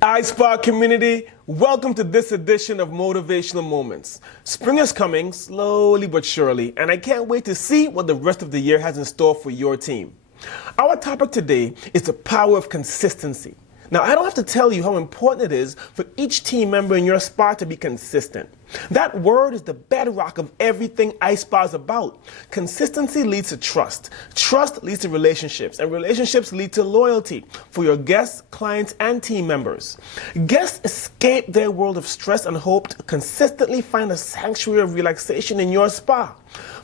iSpark community, welcome to this edition of Motivational Moments. Spring is coming slowly but surely, and I can't wait to see what the rest of the year has in store for your team. Our topic today is the power of consistency. Now, I don't have to tell you how important it is for each team member in your spot to be consistent. That word is the bedrock of everything iSpark is about. Consistency leads to trust. Trust leads to relationships, and relationships lead to loyalty for your guests, clients, and team members. Guests escape their world of stress and hope to consistently find a sanctuary of relaxation in your spa.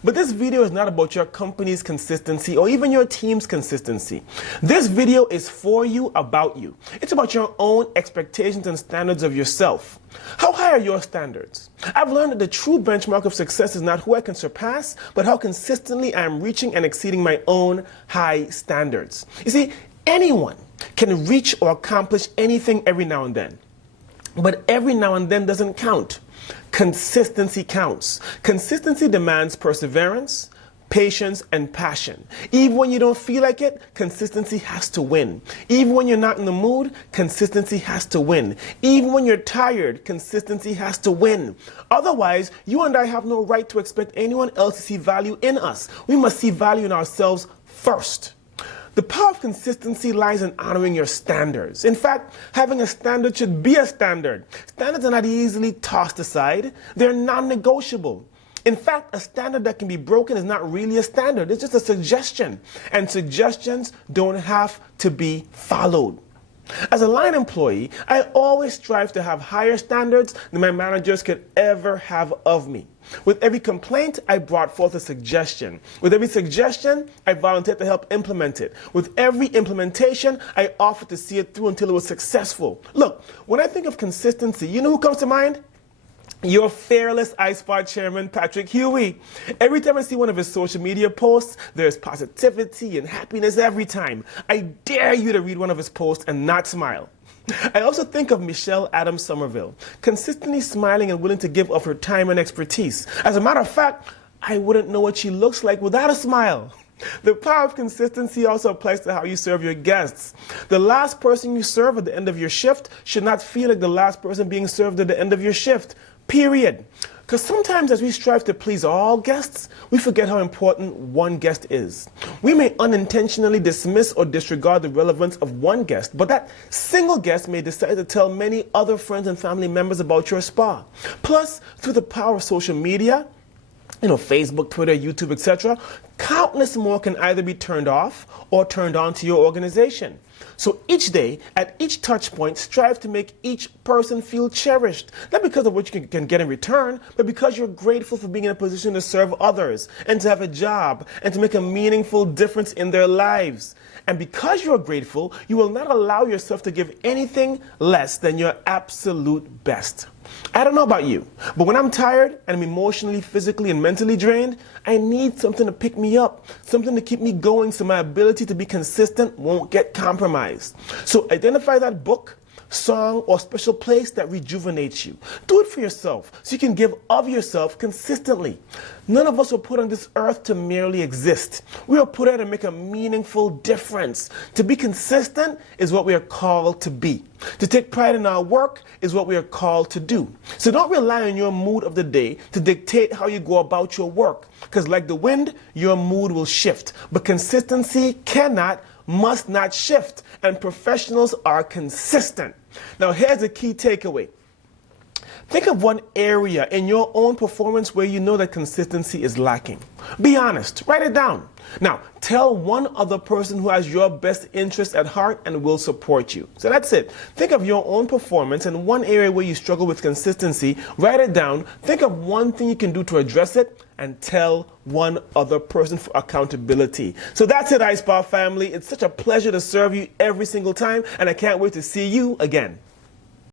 But this video is not about your company's consistency or even your team's consistency. This video is for you, about you. It's about your own expectations and standards of yourself. How high are your standards? I've learned that the true benchmark of success is not who I can surpass, but how consistently I am reaching and exceeding my own high standards. You see, anyone can reach or accomplish anything every now and then. But every now and then doesn't count. Consistency counts. Consistency demands perseverance, patience, and passion. Even when you don't feel like it, consistency has to win. Even when you're not in the mood, consistency has to win. Even when you're tired, consistency has to win. Otherwise, you and I have no right to expect anyone else to see value in us. We must see value in ourselves first. The power of consistency lies in honoring your standards. In fact, having a standard should be a standard. Standards are not easily tossed aside. They're non-negotiable. In fact, a standard that can be broken is not really a standard. It's just a suggestion. And suggestions don't have to be followed. As a line employee, I always strive to have higher standards than my managers could ever have of me. With every complaint, I brought forth a suggestion. With every suggestion, I volunteered to help implement it. With every implementation, I offered to see it through until it was successful. Look, when I think of consistency, you know who comes to mind? Your fearless iSpark chairman, Patrick Huey. Every time I see one of his social media posts, there's positivity and happiness every time. I dare you to read one of his posts and not smile. I also think of Michelle Adams Somerville, consistently smiling and willing to give of her time and expertise. As a matter of fact, I wouldn't know what she looks like without a smile. The power of consistency also applies to how you serve your guests. The last person you serve at the end of your shift should not feel like the last person being served at the end of your shift. Period. Because sometimes as we strive to please all guests, we forget how important one guest is. We may unintentionally dismiss or disregard the relevance of one guest, but that single guest may decide to tell many other friends and family members about your spa. Plus, through the power of social media, Facebook, Twitter, YouTube, etc., countless more can either be turned off or turned on to your organization. So each day, at each touch point, strive to make each person feel cherished. Not because of what you can get in return, but because you're grateful for being in a position to serve others and to have a job and to make a meaningful difference in their lives. And because you're grateful, you will not allow yourself to give anything less than your absolute best. I don't know about you, but when I'm tired and I'm emotionally, physically, and mentally drained, I need something to pick me up, something to keep me going so my ability to be consistent won't get compromised. So identify that book, song, or special place that rejuvenates you. Do it for yourself so you can give of yourself consistently. None of us were put on this earth to merely exist. We are put here to make a meaningful difference. To be consistent is what we are called to be. To take pride in our work is what we are called to do. So don't rely on your mood of the day to dictate how you go about your work. Because like the wind, your mood will shift. But consistency cannot, must not shift, and professionals are consistent. Now here's a key takeaway. Think of one area in your own performance where you know that consistency is lacking. Be honest, write it down. Now, tell one other person who has your best interest at heart and will support you. So that's it. Think of your own performance and one area where you struggle with consistency. Write it down. Think of one thing you can do to address it and tell one other person for accountability. So that's it, iSpark family. It's such a pleasure to serve you every single time, and I can't wait to see you again.